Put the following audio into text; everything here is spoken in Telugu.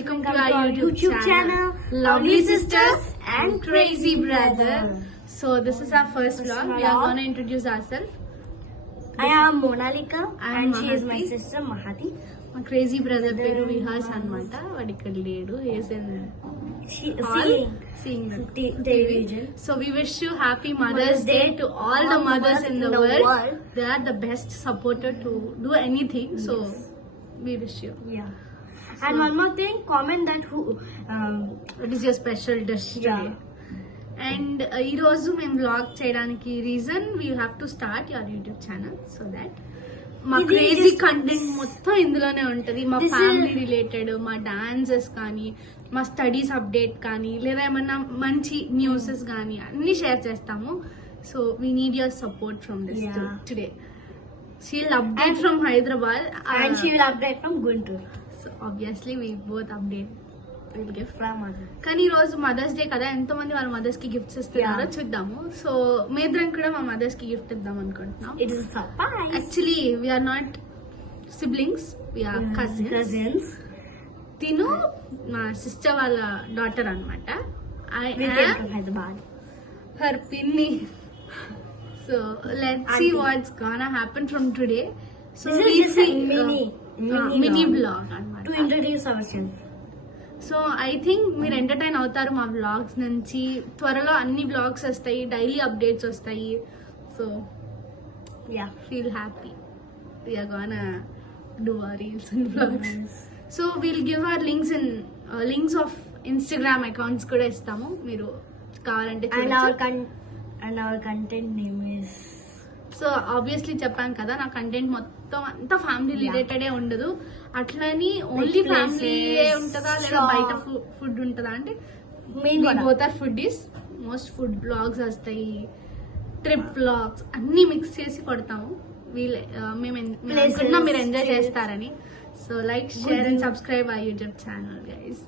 welcome to our YouTube channel, Lovely Sisters and Crazy Brother. So this is our first vlog. We are gonna introduce ourselves. I am Monalika and she is my Mahati. sister Mahati. My crazy brother పేరు విహాస్ అన్నమాట. వాడు ఇక్కడ లేడు. He is in seeing the television. So we wish you happy Mother's Day to all the mothers in the world. They are the best supporter to do anything. So we wish you. Yeah. And one more thing, comment that What is your special dish today? And ఈ రోజు మేము వ్లాగ్ చేయడానికి reason we have to start your YouTube channel so that మా క్రేజీ కంటెంట్ మొత్తం ఇందులోనే ఉంటది. మా ఫ్యామిలీ రిలేటెడ్, మా డాన్సెస్ కానీ, మా స్టడీస్ అప్డేట్ కానీ, లేదా ఏమన్నా మంచి న్యూసెస్ కానీ అన్ని షేర్ చేస్తాము. So we need your support from this today. She will update from Hyderabad and she will update from Guntur. So obviously we both update We'll give from mother. కానీ ఈ రోజు మదర్స్ డే కదా, ఎంతో మంది వాళ్ళ మదర్స్ కి గిఫ్ట్స్ ఇస్తున్నారో చూద్దాము. సో మేద్దరం కూడా మా మదర్స్ కి గిఫ్ట్ ఇద్దాం అనుకుంటున్నాం. It is a surprise. Actually we are not siblings, we are cousins. తిను మా సిస్టర్ వాళ్ళ డాటర్ అనమాట. We came from Hyderabad. Her పిన్ని. So let's see what's gonna happen from today. So This is just a mini vlog blog అనమాట. to introduce ourselves. So I think మీరు ఎంటర్టైన్ అవుతారు మా వ్లాగ్స్ నుంచి. త్వరలో అన్ని వ్లాగ్స్ వస్తాయి, డైలీ అప్డేట్స్ వస్తాయి. So Yeah. Feel happy. We're gonna do our reels and vlogs. So we'll give our links of Instagram accounts కూడా ఇస్తాము, మీరు కావాలంటే And చూడొచ్చు. our content name is. So obviously చెప్పాను కదా, నా కంటెంట్ మొత్తం అంతా ఫ్యామిలీ రిలేటెడే ఉండదు. అట్లని ఓన్లీ ఫ్యామిలీ ఉంటుందా లేదా బయట ఫుడ్ ఉంటుందా అంటే both are food is most food blogs వస్తాయి, ట్రిప్ బ్లాగ్స్ అన్ని మిక్స్ చేసి కొడతాము. మేము అనుకుంటున్నాం మీరు ఎంజాయ్ చేస్తారని. So like, share and subscribe our YouTube channel guys.